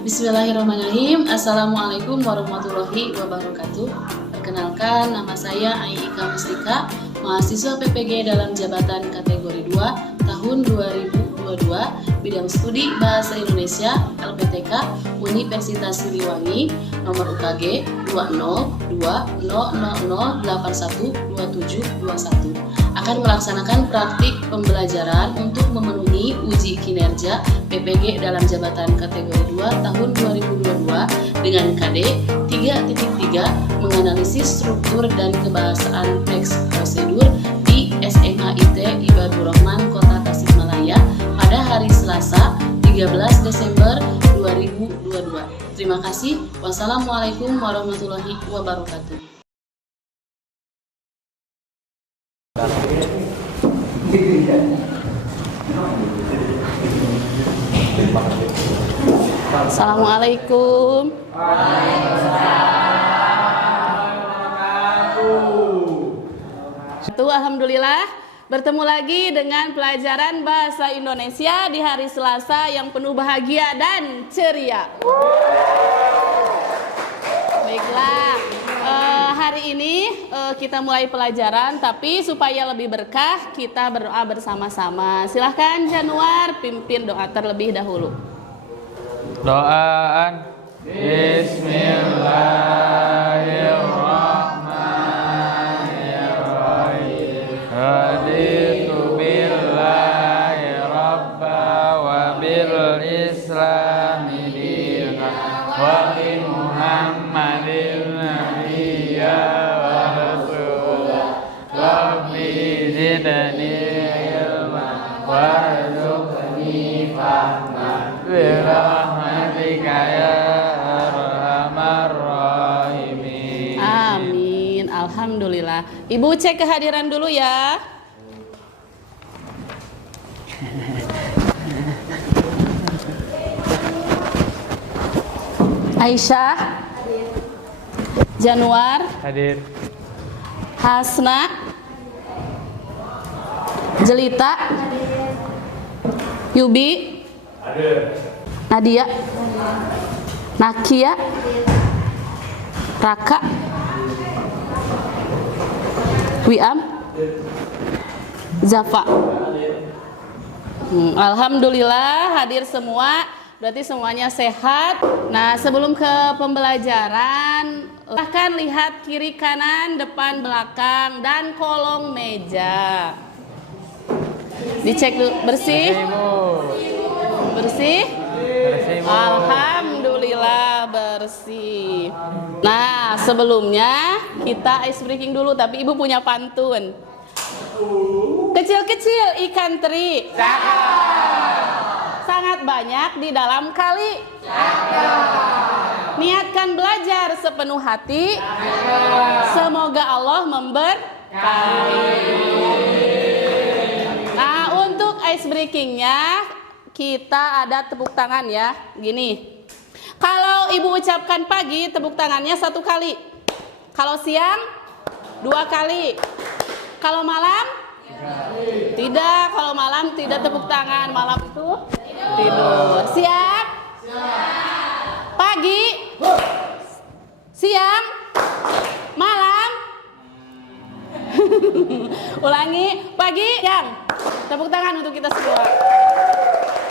Bismillahirrahmanirrahim. Assalamualaikum warahmatullahi wabarakatuh. Perkenalkan, nama saya Aika Mustika, mahasiswa PPG dalam jabatan kategori 2 tahun 2022, bidang studi Bahasa Indonesia LPTK Universitas Siliwangi, nomor UKG 20200812721, akan melaksanakan praktik pembelajaran untuk memenuhi uji kinerja PPG dalam jabatan kategori 2 tahun 2022 dengan KD 3.3 menganalisis struktur dan kebahasaan teks prosedur di SMA IT Ibadur Rahman Kota Tasikmalaya pada hari Selasa 13 Desember 2022. Terima kasih. Wassalamualaikum warahmatullahi wabarakatuh. Assalamualaikum. Alhamdulillah, bertemu lagi dengan pelajaran Bahasa Indonesia di hari Selasa yang penuh bahagia dan ceria. Baiklah, hari ini kita mulai pelajaran, tapi supaya lebih berkah kita berdoa bersama-sama. Silahkan Januar pimpin doa terlebih dahulu. Doaan. Bismillahirrahmanirrahim. Raditu billahi rabba wa bil islami dina wa bi Muhammadin nabiyya wa rasulah. Rabbi zidni ilma warzuqni fahma bi rahmatika ya arhamar rahimin. Amin. Alhamdulillah. Ibu cek kehadiran dulu ya. Aisyah, Januar, Hadir. Hasna, Jelita, Yubi, Nadia, Nakia, Raka, Wiam, Zafa. Alhamdulillah hadir semua, berarti semuanya sehat. Nah, sebelum ke pembelajaran, silahkan lihat kiri kanan, depan belakang, dan kolong meja. Dicek dulu, bersih? Bersih? Alhamdulillah bersih. Nah, sebelumnya kita ice breaking dulu, tapi ibu punya pantun. Kecil-kecil ikan teri sangat banyak di dalam kali. Niatkan belajar sepenuh hati. Semoga Allah memberkati. Nah, untuk ice breakingnya kita ada tepuk tangan ya. Gini. Kalau ibu ucapkan pagi, tepuk tangannya 1 kali. Kalau siang 2 kali. Kalau malam? Tidak. Kalau malam tidak tepuk tangan. Malam itu tidur. Siap? Pagi? Siang? Malam? Ulangi. Pagi? Siang? Tepuk tangan untuk kita semua.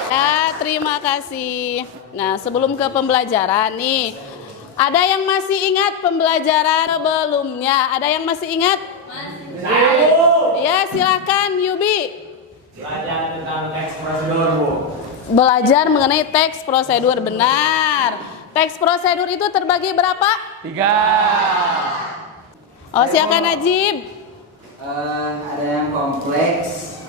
Ya, terima kasih. Nah, sebelum ke pembelajaran nih, ada yang masih ingat pembelajaran sebelumnya? Ada yang masih ingat? Ya, silakan Yubi. Belajar tentang teks prosedur, Bu. Belajar mengenai teks prosedur, benar. Teks prosedur itu terbagi berapa? 3. Oh, silakan Najib. Ada yang kompleks,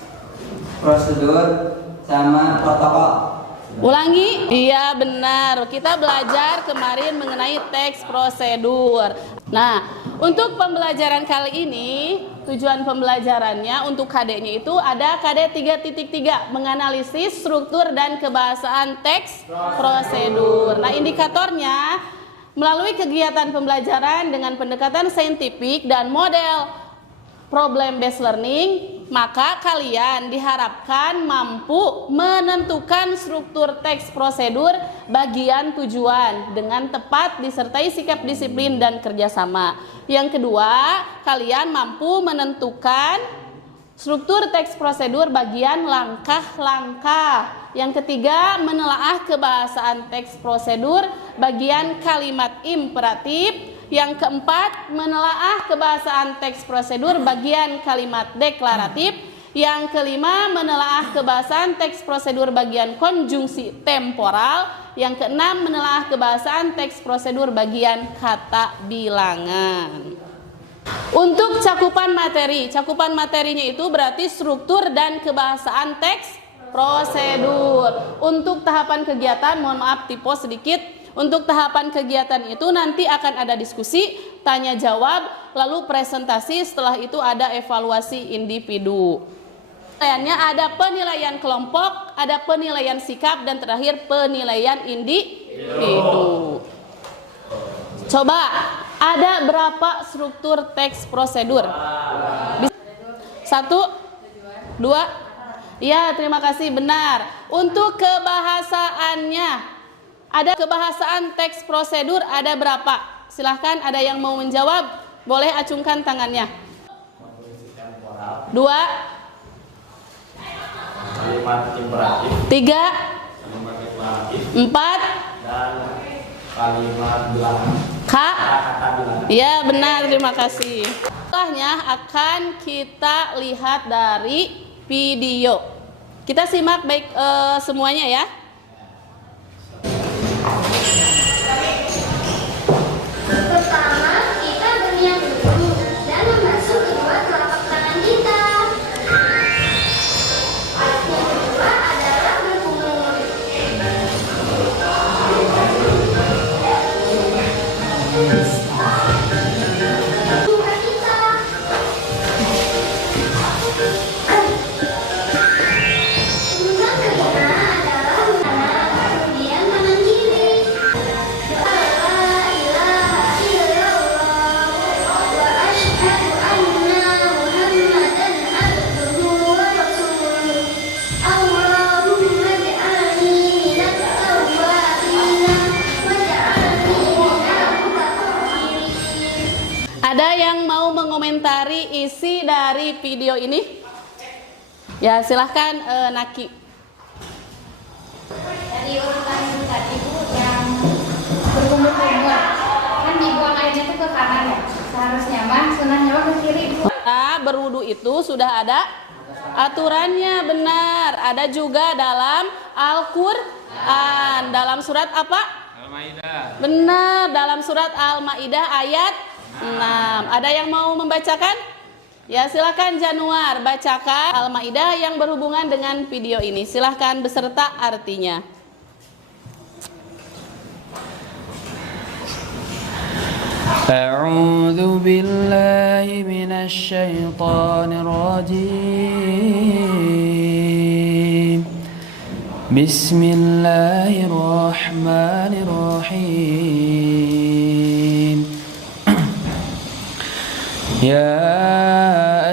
prosedur, sama protokol. Ulangi. Iya, benar. Kita belajar kemarin mengenai teks prosedur. Nah, untuk pembelajaran kali ini, tujuan pembelajarannya untuk KD-nya itu ada KD 3.3, menganalisis struktur dan kebahasaan teks prosedur. Nah, indikatornya melalui kegiatan pembelajaran dengan pendekatan saintifik dan model problem based learning, maka kalian diharapkan mampu menentukan struktur teks prosedur bagian tujuan dengan tepat disertai sikap disiplin dan kerjasama. Yang kedua, kalian mampu menentukan struktur teks prosedur bagian langkah-langkah. Yang ketiga, menelaah kebahasaan teks prosedur bagian kalimat imperatif. Yang keempat, menelaah kebahasaan teks prosedur bagian kalimat deklaratif. Yang kelima, menelaah kebahasaan teks prosedur bagian konjungsi temporal. Yang keenam, menelaah kebahasaan teks prosedur bagian kata bilangan. Untuk cakupan materinya itu berarti struktur dan kebahasaan teks prosedur. Untuk tahapan kegiatan, mohon maaf typo sedikit. Untuk tahapan kegiatan itu nanti akan ada diskusi, tanya jawab, lalu presentasi, setelah itu ada evaluasi individu. Penilaiannya ada penilaian kelompok, ada penilaian sikap, dan terakhir penilaian individu. Coba, ada berapa struktur teks prosedur? 1, 2. Ya, terima kasih, benar. Untuk kebahasaannya, ada kebahasaan teks prosedur ada berapa? Silahkan, ada yang mau menjawab, boleh acungkan tangannya. 2, 3, 4, dan kalimat bilangan. Kata bilangan. Ya, benar, terima kasih. Setelahnya akan kita lihat dari video. Kita simak baik semuanya ya. Pertama, kita berniat dulu dan membasuh kedua telapak tangan kita. Yang kedua adalah berkumur. Buka kita. Yang kelima adalah kanan, kemudian tangan kiri. Ada yang mau mengomentari isi dari video ini? Ya, silahkan Naki. Dari urutan tadi Bu yang berkumur-kumur kan dibuang airnya itu ke kanan ya, seharusnya mah sunahnya mah ke kiri Bu. Nah, berwudu itu sudah ada aturannya, benar. Ada juga dalam Al-Quran. Dalam surat apa? Al-Maidah. Benar, dalam surat Al-Maidah ayat 6. Ada yang mau membacakan? Ya, silakan Januar bacakan Al-Maidah yang berhubungan dengan video ini. Silahkan beserta artinya. A'udzu billahi minasy syaithanir rajim. Bismillahirrahmanirrahim. Ya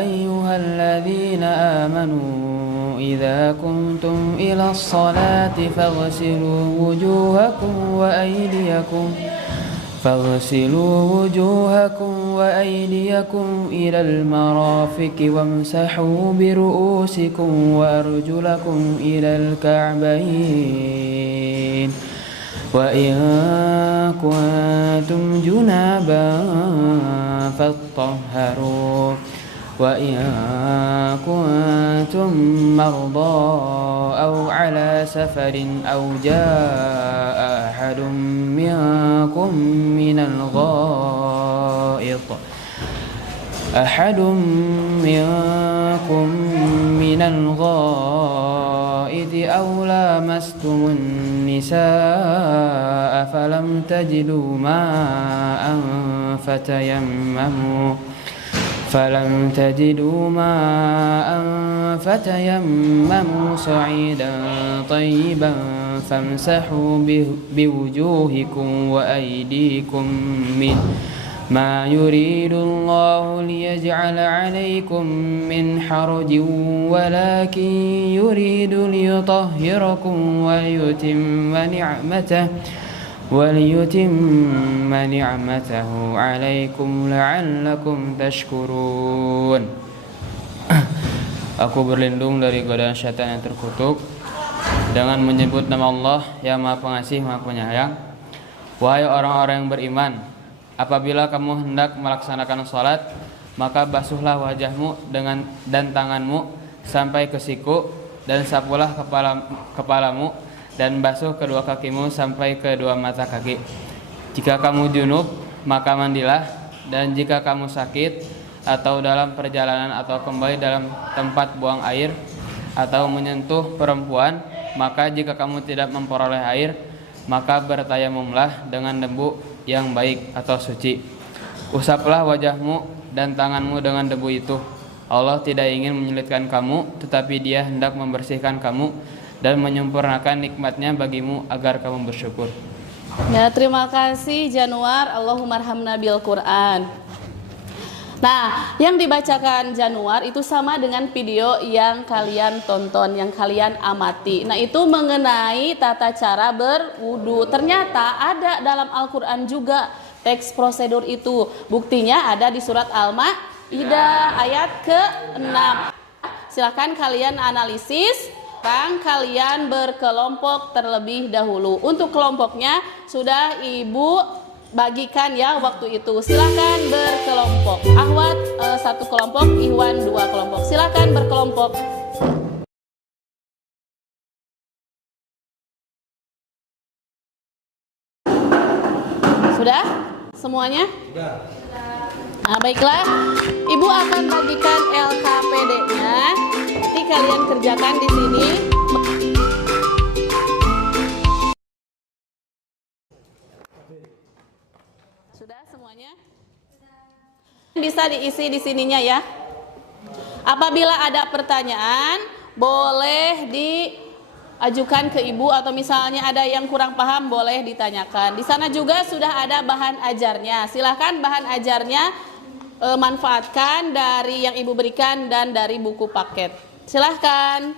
ayyuhalladzina amanu idza qumtum ila sholati faghsilu wujuhakum wa aydiyakum إلى المرافق وامسحوا برؤوسكم وأرجلكم إلى الكعبين وإن كنتم جنبا فاطهروا وإن كنتم مرضى أو على سفر أو جاء أحد منكم من الغائط أو لامستم النساء فلم تجدوا ماء فتيمموا صعيدا طيبا فامسحوا بوجوهكم ما يريد الله ليجعل عليكم من حرج ولكن يريد ليطهركم وليتم نعمته عليكم لعلكم تشكرون. Aku berlindung dari godaan syaitan yang terkutuk dengan menyebut nama Allah yang Maha Pengasih Maha Penyayang. Wahai orang-orang yang beriman, apabila kamu hendak melaksanakan sholat, maka basuhlah wajahmu dan tanganmu sampai ke siku, dan sapulah kepalamu, dan basuh kedua kakimu sampai ke dua mata kaki. Jika kamu junub, maka mandilah, dan jika kamu sakit atau dalam perjalanan atau kembali dalam tempat buang air atau menyentuh perempuan, maka jika kamu tidak memperoleh air, maka bertayamumlah dengan debu yang baik atau suci. Usaplah wajahmu dan tanganmu dengan debu itu. Allah tidak ingin menyulitkan kamu, tetapi Dia hendak membersihkan kamu dan menyempurnakan nikmatnya bagimu agar kamu bersyukur. Ya, terima kasih Januar. Allahumma arhamna bil Quran. Nah, yang dibacakan Januar itu sama dengan video yang kalian tonton, yang kalian amati. Nah, itu mengenai tata cara berwudu. Ternyata ada dalam Al-Quran juga teks prosedur itu. Buktinya ada di surat Al-Maidah ayat ke-6. Silahkan kalian analisis. Kalian berkelompok terlebih dahulu. Untuk kelompoknya sudah Ibu bagikan ya waktu itu. Silahkan berkelompok. Ahwat 1 kelompok, Ikhwan 2 kelompok. Silahkan berkelompok. Sudah? Semuanya? Sudah. Nah, baiklah. Ibu akan bagikan LKPD-nya. Nanti kalian kerjakan di sini. Sudah semuanya? Bisa diisi di sininya ya. Apabila ada pertanyaan, boleh diajukan ke Ibu, atau misalnya ada yang kurang paham boleh ditanyakan. Di sana juga sudah ada bahan ajarnya. Silahkan bahan ajarnya manfaatkan dari yang Ibu berikan dan dari buku paket. Silahkan.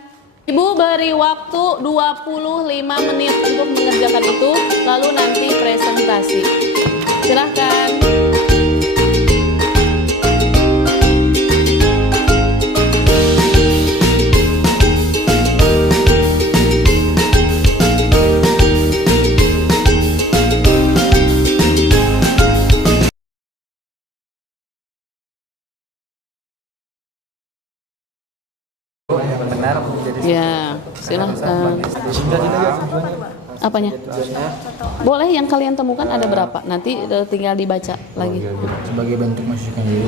Ibu beri waktu 25 menit untuk mengerjakan itu, lalu nanti presentasi. Silahkan. Ya, silahkan. Apanya? Boleh, yang kalian temukan ada berapa? Nanti tinggal dibaca lagi. Sebagai bentuk masukan diri.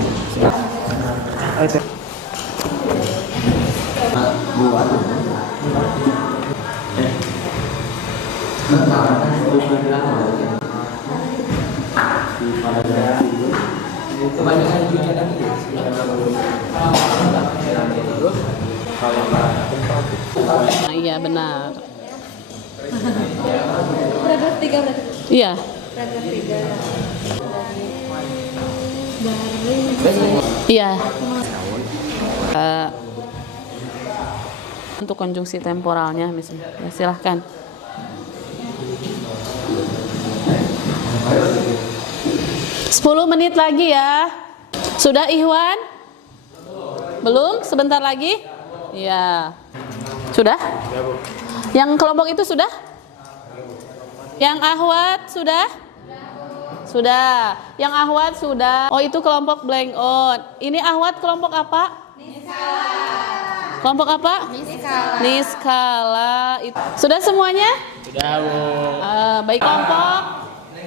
Nah, iya benar. Paragraf 3 berarti. Iya. Paragraf 3. Iya. Untuk konjungsi temporalnya misalnya. Ya, silahkan. Sepuluh menit lagi ya. Sudah Ikhwan? Belum? Sebentar lagi? Ya. Sudah? Yang kelompok itu sudah? Yang Ahwat sudah? Sudah. Yang Ahwat sudah. Oh, itu kelompok blank on. Ini Ahwat kelompok apa? Niskala. Kelompok apa? Niskala. Niskala. Sudah semuanya? Sudah, Bu. Baik, kelompok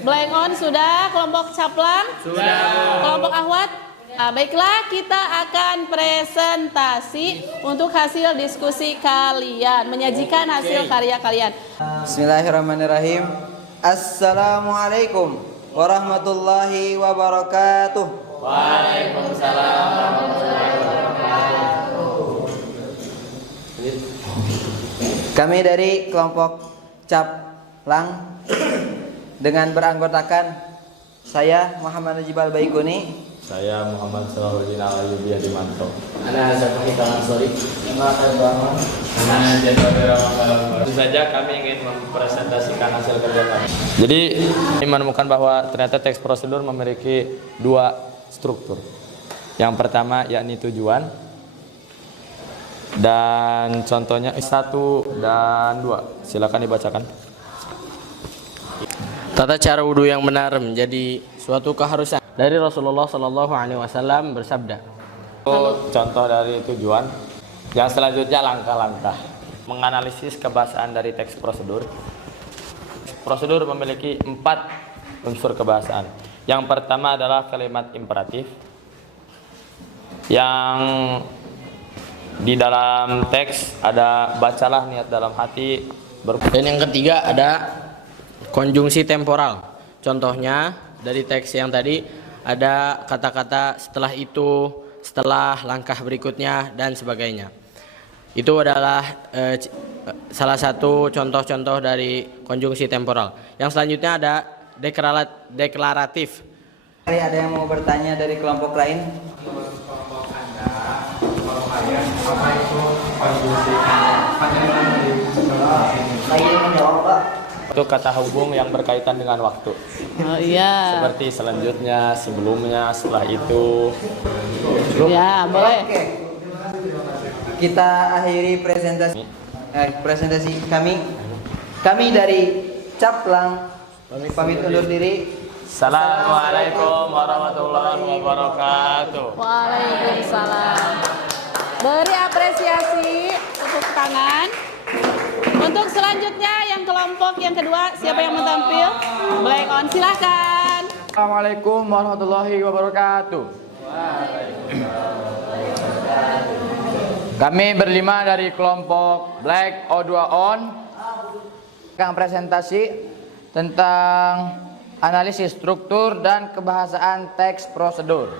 blank on sudah, kelompok caplang? Sudah. Kelompok Ahwat? Baiklah, kita akan presentasi untuk hasil diskusi kalian, menyajikan hasil karya kalian. Bismillahirrahmanirrahim. Assalamualaikum warahmatullahi wabarakatuh. Waalaikumsalam warahmatullahi wabarakatuh. Kami dari kelompok Caplang dengan beranggotakan Saya Muhammad Najib Al-Baikuni. Saya Muhammad Salahuddin Al-Ayyubi Hadimanto. Ana Zaki Kalansori. Tentu saja kami ingin mempresentasikan hasil kerja kami. Jadi kami menemukan bahwa ternyata teks prosedur memiliki dua struktur. Yang pertama yakni tujuan, dan contohnya 1 dan 2. Silakan dibacakan. Tata cara wudhu yang benar menjadi suatu keharusan. Dari Rasulullah Shallallahu Alaihi Wasallam bersabda. Contoh dari tujuan. Yang selanjutnya langkah-langkah. Menganalisis kebahasaan dari teks prosedur. Prosedur memiliki 4 unsur kebahasaan. Yang pertama adalah kalimat imperatif. Yang di dalam teks ada bacalah niat dalam hati. Dan yang ketiga ada konjungsi temporal. Contohnya dari teks yang tadi ada kata-kata setelah itu, setelah, langkah berikutnya, dan sebagainya. Itu adalah salah satu contoh-contoh dari konjungsi temporal. Yang selanjutnya ada deklaratif. Ada yang mau bertanya dari kelompok lain? Apa itu konjungsi? Saya ingin menjawab, Pak. Itu kata hubung yang berkaitan dengan waktu. Oh iya. Seperti selanjutnya, sebelumnya, setelah itu. Ya, boleh. Oke. Kita akhiri presentasi kami. Kami dari Caplang pamit undur diri. Assalamualaikum warahmatullahi wabarakatuh. Waalaikumsalam. Beri apresiasi, tepuk tangan. Untuk selanjutnya yang kelompok yang kedua, siapa yang mau tampil? Black on, silahkan. Assalamualaikum warahmatullahi wabarakatuh. Kami berlima dari kelompok Black O2 On akan presentasi tentang analisis struktur dan kebahasaan teks prosedur.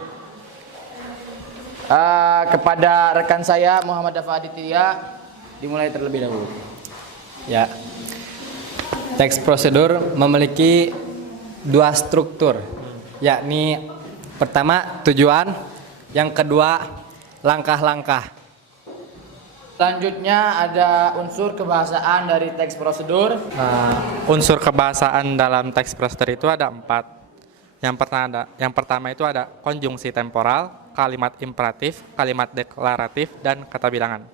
Kepada rekan saya Muhammad Dafa Aditya, dimulai terlebih dahulu. Ya, teks prosedur memiliki 2 struktur, yakni pertama tujuan, yang kedua langkah-langkah. Selanjutnya ada unsur kebahasaan dari teks prosedur. Unsur kebahasaan dalam teks prosedur itu ada 4. Yang pertama itu ada konjungsi temporal, kalimat imperatif, kalimat deklaratif, dan kata bilangan.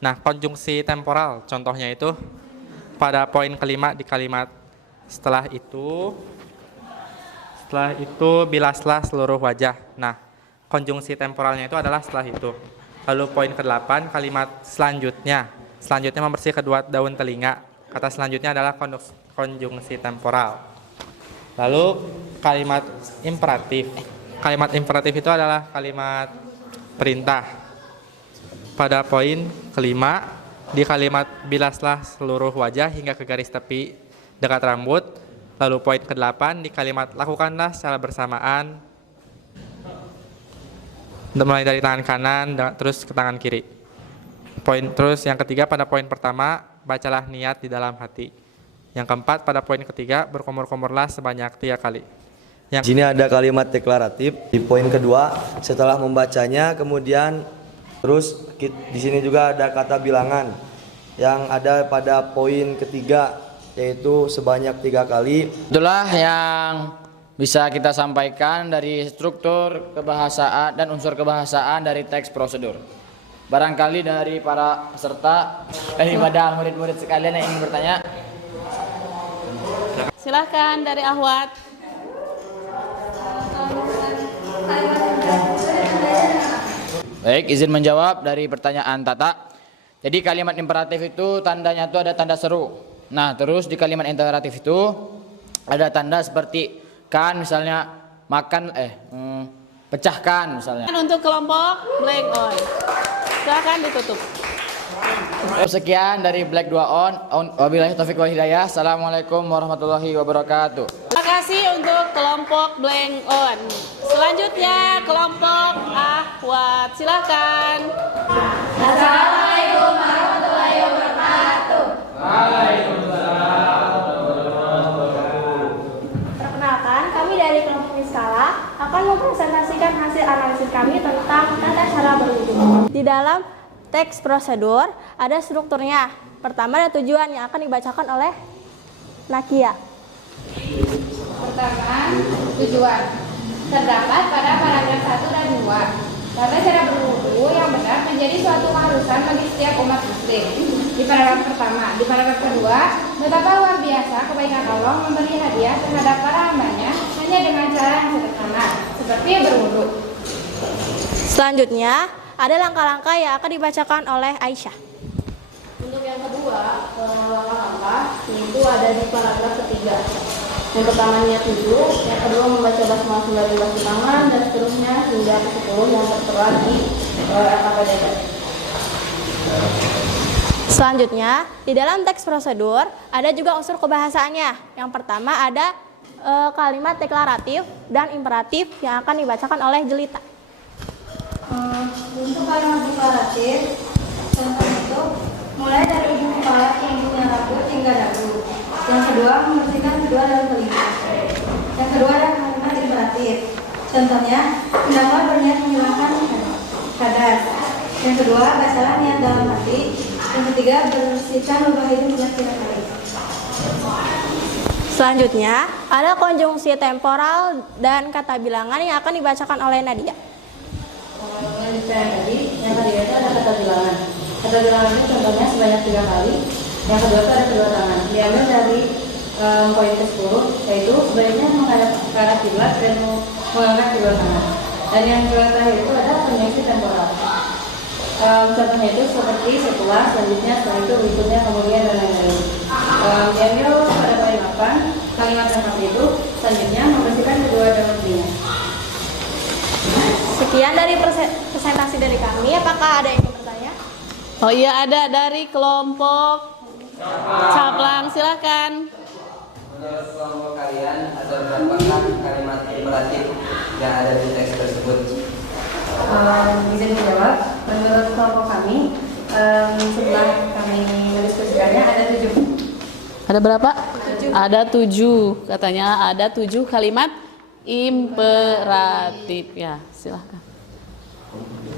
Nah, konjungsi temporal contohnya itu pada poin kelima di kalimat setelah itu bilaslah seluruh wajah. Nah, konjungsi temporalnya itu adalah setelah itu. Lalu poin ke-8 kalimat selanjutnya membersih kedua daun telinga. Kata selanjutnya adalah konjungsi temporal. Lalu kalimat imperatif itu adalah kalimat perintah. Pada poin kelima di kalimat bilaslah seluruh wajah hingga ke garis tepi dekat rambut. Lalu poin ke-8 di kalimat lakukanlah secara bersamaan, mulai dari tangan kanan terus ke tangan kiri. Terus yang ketiga pada poin pertama bacalah niat di dalam hati. Yang keempat pada poin ketiga berkumur-kumurlah sebanyak 3 kali. Di sini ada kalimat deklaratif. Di poin kedua setelah membacanya kemudian terus di sini juga ada kata bilangan yang ada pada poin ketiga, yaitu sebanyak 3 kali. Itulah yang bisa kita sampaikan dari struktur kebahasaan dan unsur kebahasaan dari teks prosedur. Barangkali dari para peserta, daripada murid-murid sekalian yang ingin bertanya, Silahkan dari Ahwat. baik, izin menjawab dari pertanyaan Tata. Jadi kalimat imperatif itu tandanya itu ada tanda seru. Nah, terus di kalimat imperatif itu ada tanda seperti kan, misalnya makan, pecahkan misalnya. Untuk kelompok Black On, silahkan ditutup. Sekian dari Black 2 On. Wabillahi taufiq wal hidayah. Assalamualaikum warahmatullahi wabarakatuh. Terima kasih untuk kelompok Blank On. Selanjutnya kelompok Ahwat, silakan. Assalamualaikum warahmatullahi wabarakatuh. Waalaikumsalam. Perkenalkan, kami dari kelompok kami tentang tata cara berwudu. Di dalam teks prosedur ada strukturnya. Pertama ada tujuan yang akan dibacakan oleh Nakia. Pertama, tujuan. Terdapat pada paragraf 1 dan 2. Tata cara berwudu yang benar menjadi suatu keharusan bagi setiap umat muslim. Di paragraf pertama. Di paragraf kedua, betapa luar biasa kebaikan Allah memberi hadiah terhadap para hambanya hanya dengan cara yang sederhana, seperti berwudu. Selanjutnya, ada langkah-langkah yang akan dibacakan oleh Aisyah. Untuk yang kedua, langkah-langkah itu ada di paragraf ketiga. Yang pertama niat wudu, yang kedua membaca basmalah 19 di tangan, dan seterusnya hingga ke-10 yang tertera di LKPD. Selanjutnya, di dalam teks prosedur ada juga unsur kebahasaannya. Yang pertama ada kalimat deklaratif dan imperatif yang akan dibacakan oleh Jelita. Untuk kalimat deklaratif, contoh itu mulai dari ujung kepala ke ujungnya rambut hingga dagu. Yang kedua, membersihkan kedua daun telinga. Yang kedua ada kalimat imperatif. Contohnya, hendaklah berniat menghilangkan hadas. Yang kedua, bacalah niat dalam hati. Yang ketiga, bersihkan lubang hidung dengan 3 kali. Selanjutnya, ada konjungsi temporal dan kata bilangan yang akan dibacakan oleh Nadia. Yang tadi itu ada kata bilangan. Kata bilangan itu contohnya sebanyak 3 kali. Yang kedua itu ada kedua tangan. Diambil dari poin ke-10, yaitu sebaiknya menghadap ke arah kiblat dan mengangkat kedua tangan. Dan yang terakhir itu ada konjungsi temporal. Contohnya itu seperti setelah, selanjutnya, setelah itu, berikutnya, kemudian, dan lain-lain. Diambil pada poin 8, kalimat lengkap itu selanjutnya membersihkan kedua daun telinga. Sekian dari presentasi dari kami. Apakah ada yang ingin bertanya? Oh iya, ada dari kelompok Caplang, silakan. Menurut kelompok kalian ada berapakah kalimat imperatif yang ada di teks tersebut? Bisa dijawab. Menurut kelompok kami, setelah kami mendiskusikannya ada 7. Ada berapa? 7. Ada 7. Katanya ada 7 kalimat imperatif. Ya, silahkan.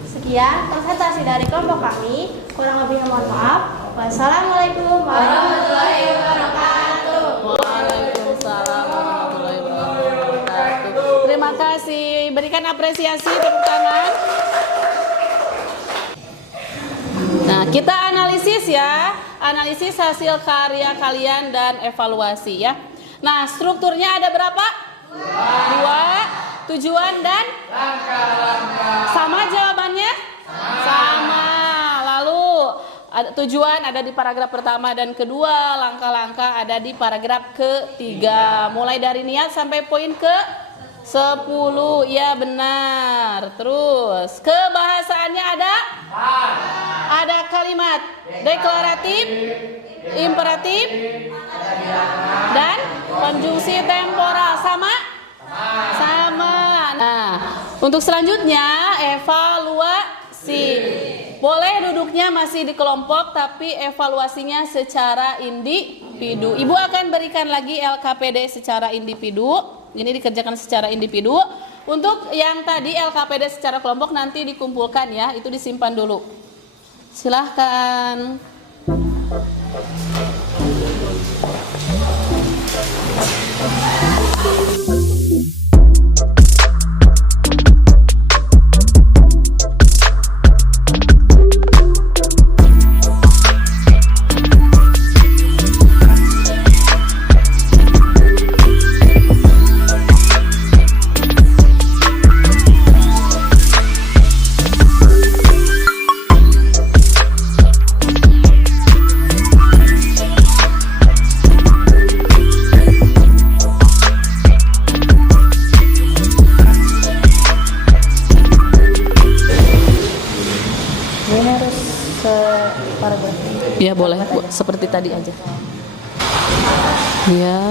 Sekian presentasi dari kelompok kami. Kurang lebihnya mohon maaf. Wassalamualaikum warahmatullahi wabarakatuh. Waalaikumsalam warahmatullahi wabarakatuh. Terima kasih. Berikan apresiasi, tepuk tangan. Nah, kita analisis ya. Analisis hasil karya kalian dan evaluasi ya. Nah, strukturnya ada berapa? 2. Tujuan dan langkah-langkah. Sama jawabannya? Sama. Lalu ada tujuan ada di paragraf pertama dan kedua, langkah-langkah ada di paragraf ketiga. Mulai dari niat sampai poin ke-10. Ya benar. Terus kebahasaannya ada? Ada kalimat deklaratif, imperatif, dan konjungsi temporal. Sama? Sama. Nah, untuk selanjutnya evaluasi. Boleh duduknya masih di kelompok tapi evaluasinya secara individu. Ibu akan berikan lagi LKPD secara individu. Ini dikerjakan secara individu. Untuk yang tadi LKPD secara kelompok nanti dikumpulkan ya, itu disimpan dulu. Silahkan. Ya boleh, seperti tadi aja. Ya.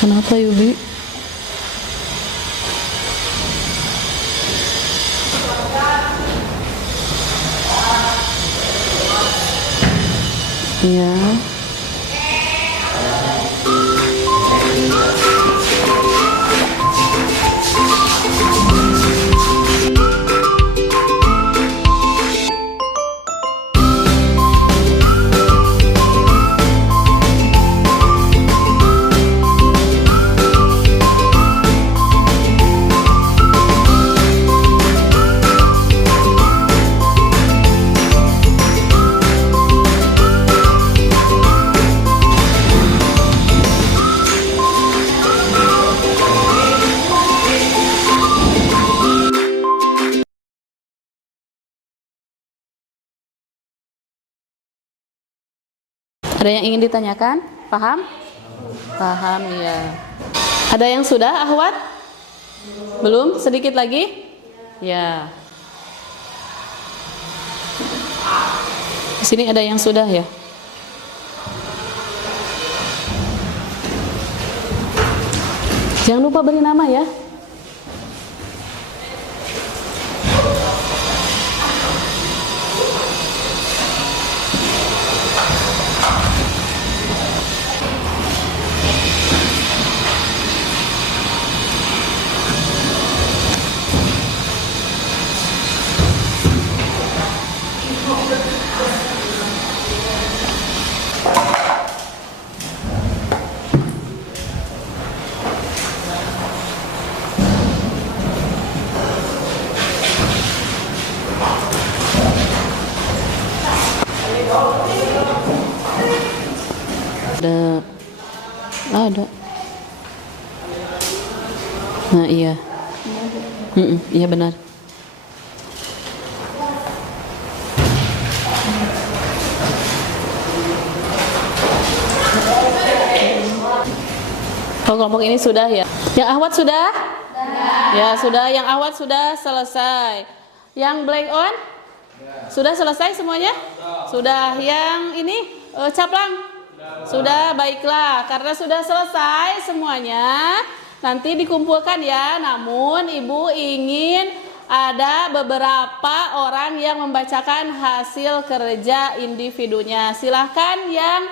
Kenapa Yubi? Ya. Ada yang ingin ditanyakan? Paham? Paham, ya. Ada yang sudah, Ahwat? Belum? Sedikit lagi? Ya. Di sini ada yang sudah ya? Jangan lupa beri nama ya. Ada. Nah, iya. Iya benar. Oh, kelompok ini sudah ya. Yang Ahwat sudah? Ya, sudah. Yang Ahwat sudah selesai. Yang blank on? Sudah selesai semuanya? Sudah. Yang ini caplang? Sudah, baiklah. Karena sudah selesai semuanya, nanti dikumpulkan ya. Namun Ibu ingin ada beberapa orang yang membacakan hasil kerja individunya. Silahkan yang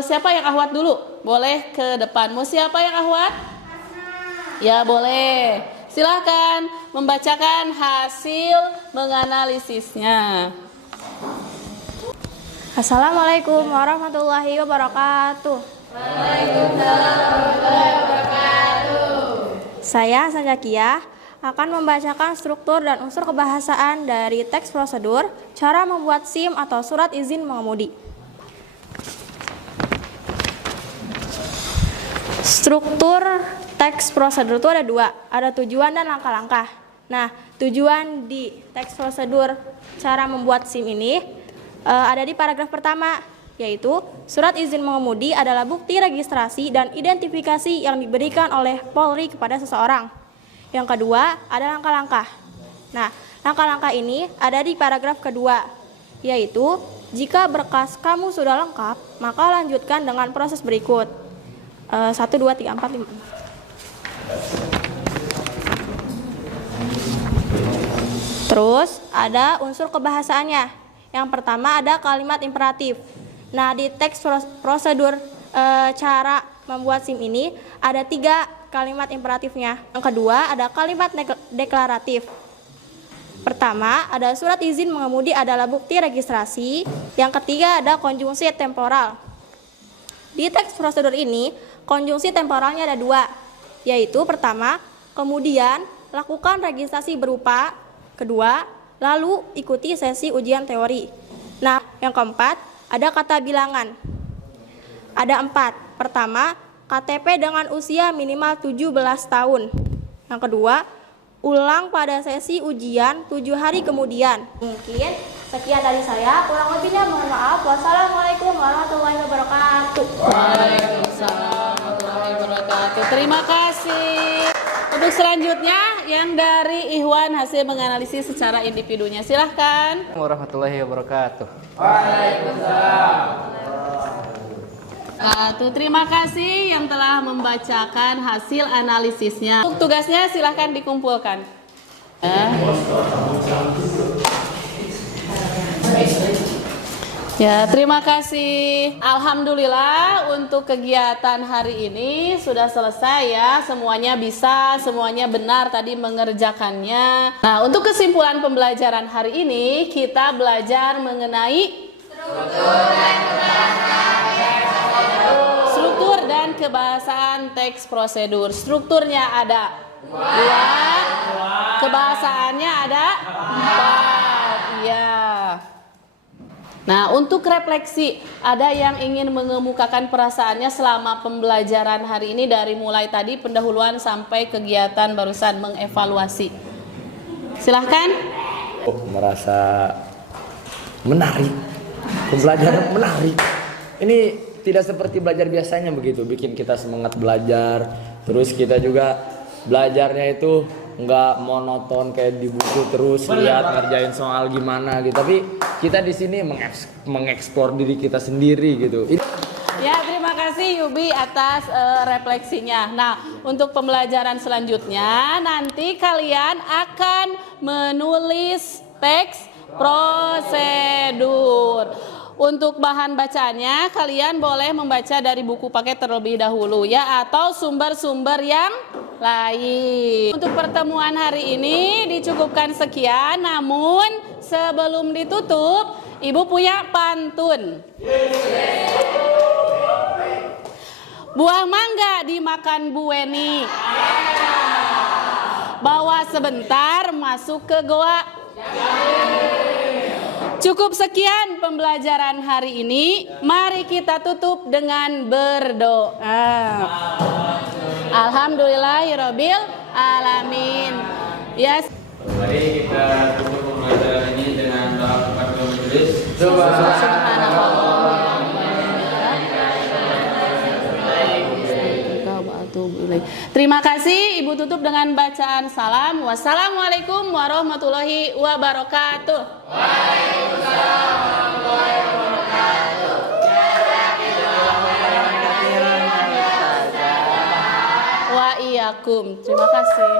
siapa yang Ahwat dulu? Boleh ke depan. Mau siapa yang Ahwat? Ya, boleh. Silahkan membacakan hasil menganalisisnya. Assalamualaikum warahmatullahi wabarakatuh. Waalaikumsalam warahmatullahi wabarakatuh. Saya Sanjakia akan membacakan struktur dan unsur kebahasaan dari teks prosedur, cara membuat SIM atau surat izin mengemudi. Struktur teks prosedur itu ada dua, ada tujuan dan langkah-langkah. Nah, tujuan di teks prosedur cara membuat SIM ini ada di paragraf pertama, yaitu surat izin mengemudi adalah bukti registrasi dan identifikasi yang diberikan oleh Polri kepada seseorang. Yang kedua, ada langkah-langkah. Nah, langkah-langkah ini ada di paragraf kedua, yaitu jika berkas kamu sudah lengkap, maka lanjutkan dengan proses berikut. 1, 2, 3, 4, 5. Terus ada unsur kebahasaannya. Yang pertama ada kalimat imperatif. Nah, di teks prosedur cara membuat SIM ini ada 3 kalimat imperatifnya. Yang kedua ada kalimat deklaratif. Pertama ada surat izin mengemudi adalah bukti registrasi. Yang ketiga ada konjungsi temporal. Di teks prosedur ini konjungsi temporalnya ada 2, yaitu pertama kemudian lakukan registrasi berupa, kedua lalu ikuti sesi ujian teori. Nah, yang keempat ada kata bilangan. Ada 4. Pertama, KTP dengan usia minimal 17 tahun. Yang kedua, ulang pada sesi ujian 7 hari kemudian. Mungkin sekian dari saya, kurang lebihnya mohon maaf. Wassalamualaikum warahmatullahi wabarakatuh. Waalaikumsalam warahmatullahi wabarakatuh. Terima kasih. Untuk selanjutnya yang dari Ikhwan hasil menganalisis secara individunya. Silahkan. Warahmatullahi wabarakatuh. Terima kasih yang telah membacakan hasil analisisnya. Untuk tugasnya silahkan dikumpulkan. Ya, terima kasih. Alhamdulillah untuk kegiatan hari ini sudah selesai ya. Semuanya bisa, semuanya benar tadi mengerjakannya. Nah, untuk kesimpulan pembelajaran hari ini kita belajar mengenai struktur dan kebahasaan teks prosedur. Strukturnya ada 2, kebahasaannya ada 4. Iya. Nah, untuk refleksi, ada yang ingin mengemukakan perasaannya selama pembelajaran hari ini dari mulai tadi pendahuluan sampai kegiatan barusan mengevaluasi. Silahkan. Merasa menarik, pembelajaran menarik. ini tidak seperti belajar biasanya begitu, bikin kita semangat belajar. Terus kita juga belajarnya itu nggak monoton kayak di buku terus lihat ngerjain soal gimana gitu. Tapi kita di sini mengeksplor diri kita sendiri gitu. Ya, terima kasih Yubi atas refleksinya. Nah, untuk pembelajaran selanjutnya nanti kalian akan menulis teks prosedur. Untuk bahan bacanya kalian boleh membaca dari buku paket terlebih dahulu ya, atau sumber-sumber yang lain. Untuk pertemuan hari ini dicukupkan sekian, namun sebelum ditutup Ibu punya pantun. Buah mangga dimakan Bu Weni, bawa sebentar masuk ke goa. Cukup sekian pembelajaran hari ini. Mari kita tutup dengan berdoa. Alhamdulillahirabbil alamin. Yes. Mari kita tutup pembelajaran ini dengan doa kepada majelis. Terima kasih. Ibu tutup dengan bacaan salam. Wassalamualaikum warahmatullahi wabarakatuh. Waalaikumsalam warahmatullahi wabarakatuh. Wa iyyakum. Terima kasih.